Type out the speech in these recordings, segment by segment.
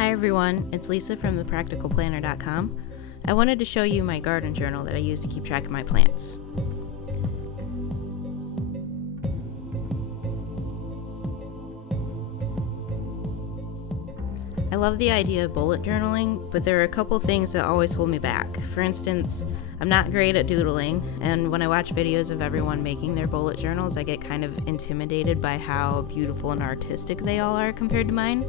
Hi everyone, it's Lisa from thepracticalplanner.com. I wanted to show you my garden journal that I use to keep track of my plants. I love the idea of bullet journaling, but there are a couple things that always hold me back. For instance, I'm not great at doodling, and when I watch videos of everyone making their bullet journals, I get kind of intimidated by how beautiful and artistic they all are compared to mine.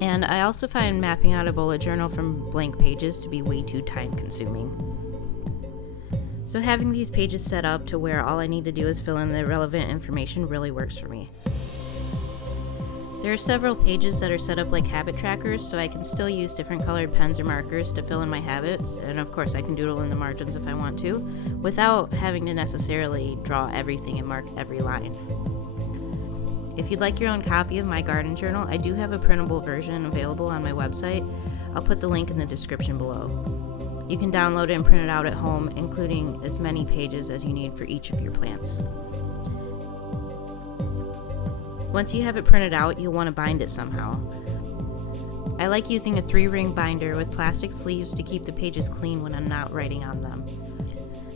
And I also find mapping out a bullet journal from blank pages to be way too time-consuming. So having these pages set up to where all I need to do is fill in the relevant information really works for me. There are several pages that are set up like habit trackers, so I can still use different colored pens or markers to fill in my habits, and of course I can doodle in the margins if I want to, without having to necessarily draw everything and mark every line. If you'd like your own copy of my garden journal, I do have a printable version available on my website. I'll put the link in the description below. You can download it and print it out at home, including as many pages as you need for each of your plants. Once you have it printed out, you'll want to bind it somehow. I like using a 3-ring binder with plastic sleeves to keep the pages clean when I'm not writing on them.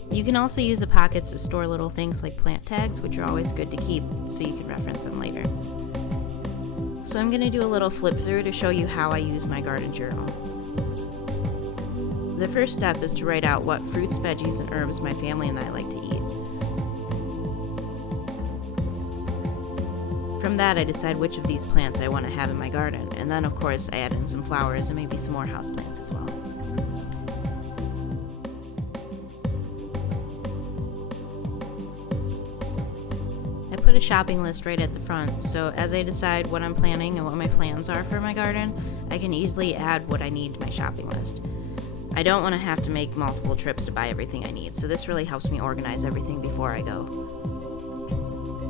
You can also use the pockets to store little things like plant tags, which are always good to keep so you can reference them later. So I'm going to do a little flip through to show you how I use my garden journal. The first step is to write out what fruits, veggies, and herbs my family and I like to eat. From that, I decide which of these plants I want to have in my garden, and then of course I add in some flowers and maybe some more houseplants as well. I put a shopping list right at the front, so as I decide what I'm planning and what my plans are for my garden, I can easily add what I need to my shopping list. I don't want to have to make multiple trips to buy everything I need, so this really helps me organize everything before I go.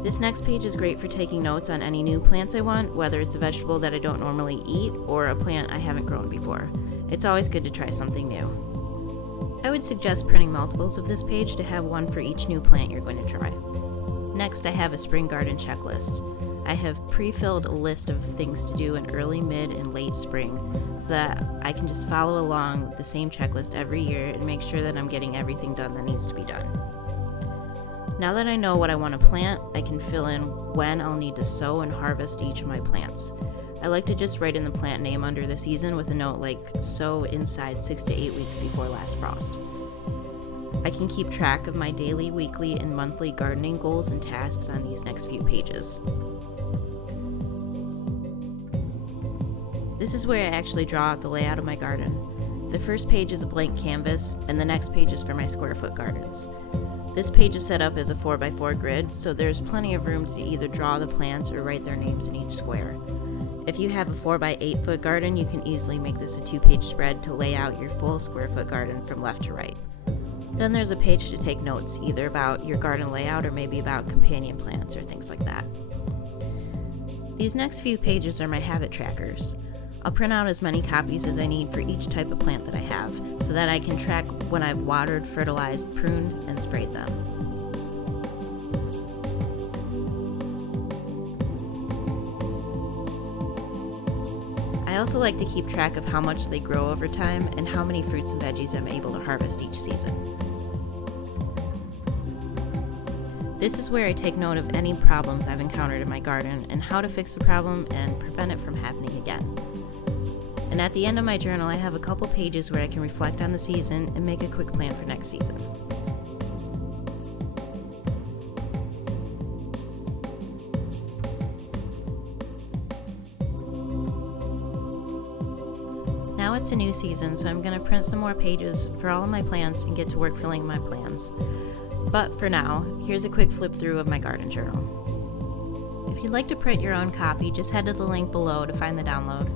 This next page is great for taking notes on any new plants I want, whether it's a vegetable that I don't normally eat or a plant I haven't grown before. It's always good to try something new. I would suggest printing multiples of this page to have one for each new plant you're going to try. Next, I have a spring garden checklist. I have pre-filled a list of things to do in early, mid, and late spring so that I can just follow along with the same checklist every year and make sure that I'm getting everything done that needs to be done. Now that I know what I want to plant, I can fill in when I'll need to sow and harvest each of my plants. I like to just write in the plant name under the season with a note like sow inside 6 to 8 weeks before last frost. I can keep track of my daily, weekly, and monthly gardening goals and tasks on these next few pages. This is where I actually draw out the layout of my garden. The first page is a blank canvas, and the next page is for my square foot gardens. This page is set up as a 4x4 grid, so there's plenty of room to either draw the plants or write their names in each square. If you have a 4x8 foot garden, you can easily make this a 2-page spread to lay out your full square foot garden from left to right. Then there's a page to take notes, either about your garden layout or maybe about companion plants or things like that. These next few pages are my habit trackers. I'll print out as many copies as I need for each type of plant that I have, so that I can track when I've watered, fertilized, pruned, and sprayed them. I also like to keep track of how much they grow over time and how many fruits and veggies I'm able to harvest each season. This is where I take note of any problems I've encountered in my garden and how to fix the problem and prevent it from happening again. And at the end of my journal, I have a couple pages where I can reflect on the season and make a quick plan for next season. Now it's a new season, so I'm going to print some more pages for all of my plants and get to work filling my plans. But for now, here's a quick flip through of my garden journal. If you'd like to print your own copy, just head to the link below to find the download.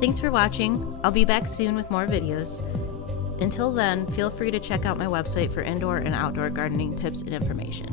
Thanks for watching. I'll be back soon with more videos. Until then, feel free to check out my website for indoor and outdoor gardening tips and information.